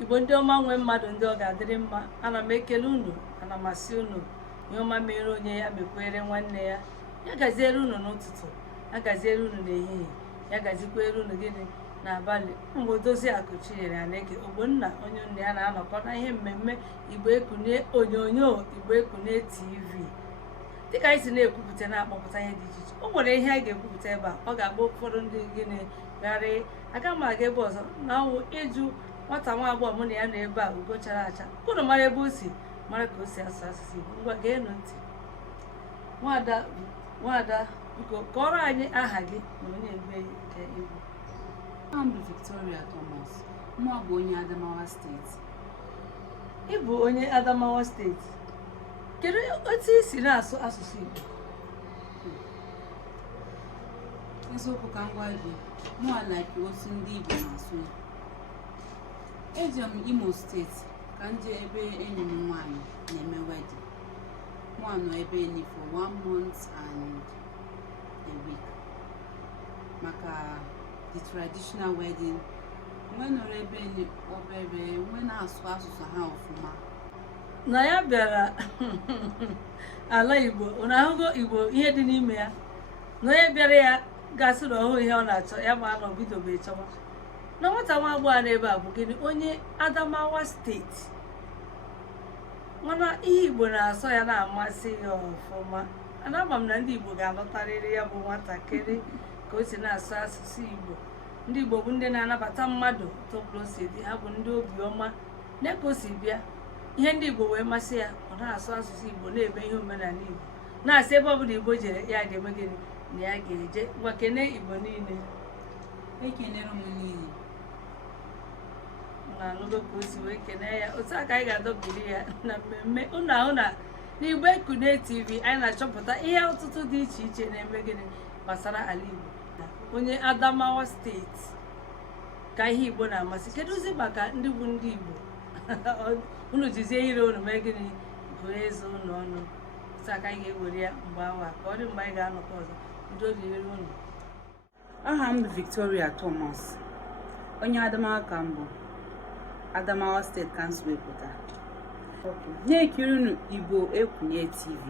Igbo ndị ọma nwe mmadụ ndị ọ ga-adịrị mma, ana m ekele unu, ana m asị unu ihe ọma mere onye ya mekwere nwanne ya. Ya gaziere unu n'ụtụtụ, ya gaziere unu n'ehihie, ya gazikwere unu gịnị n'abalị. Mgbe Odozi Akụ Chinyere Aneke Ogbonna onye nne ya na-anọkọ na ihe mmemme Igbo Ekune onyonyo Igbo Ekune TV. Dịka anyị si na-ekwupụta na-akpọpụta ihe dị iche iche, o nwere ihe anyị ga-ekwupụta ebe a. Ọ ga-agba ụfọdụ ndị gịnị gharị aga m aga ebe ọzọ na ọwụ ịjụ nwata nwa agbọghọ mụ na ya nọ ebe a ugo chara acha unu mara ebe o si mara ka o si asụ asụsụ Igbo. Ngwa geenụ ntị. Nwada biko kọrọ anyị aha gị na onye ebe nke Igbo. Aha m bụ Victoria Thomas, mụ bụ onye Adamawa steeti. Ị bụ onye Adamawa steeti. Kedu otu i si na-asụ asụsụ Igbo? Eziokwu ka m gwa gị, mụ like otu ndị Igbo na-asụ. Eje m Imo steeti ka m jee ebe enyi m nwaanyị na-eme wedding. Mụ nọ ebe enyi for 1 month and a week maka the traditional wedding. Mgbe nọrọ ebe enyi obere, mgbe na-asụ asụsụ ha ọfụma. Na ya bịara ala Igbo, ọ na-ahụgo Igbo ihe dị n'ime ya. Na onye bịara ya gasị na ọhụụ ihe ọ na-achọ ya ma nọ bidobe chọwa. Na nwata nwa agbọghọ n'ebe a bụ gịnị onye Adamawa steeti. Mana ihe Igbo na-asọ ya na-amasị ya ọfụma. Ama m na ndị Igbo ga-alọtarịrị ya bụ nwatakịrị ka o si na-asụ asụsụ Igbo. Ndị Igbo bụ ndị na-anabata mmadụ tọpụrụ o si dị, ha bụ ndị obiọma. Na ka o si bịa ihe ndị Igbo wee masị ya, ọ na-asụ asụsụ Igbo na-eme ihe omenala Igbo, na-asị ebe ọbụla Igbo jere ya ga-eme gịnị na ya ga-eje. Ngwa kene Igbo niile. Ekenere m niile. Na anụgo ka o si wee kene ya. Otu a ka anyị ga-adọbiri ya na mmemme unu ahụ na n'Igbo Ekune TV anyị na-achọpụta ihe ọtụtụ dị iche iche na-eme gịnị gbasara ala Igbo. Onye Adamawa steeti ka ihe Igbo na-amasị. Kedụzi maka ndị bụ ndị Igbo unu jizie ire unu mee gịnị gụọ eze unu ọnụ. Otu a ka anyị ga-ewere ya mgbe awa ka ọ dị mgbe anyị ga-anọkọ ọzọ. Ndị oriri unu. Aha m bụ Victoria Thomas, onye Adamawa ka m bụ. Adamawa steeti ka m si wepụta. Na-ekiri unu Igbo Ekune TV.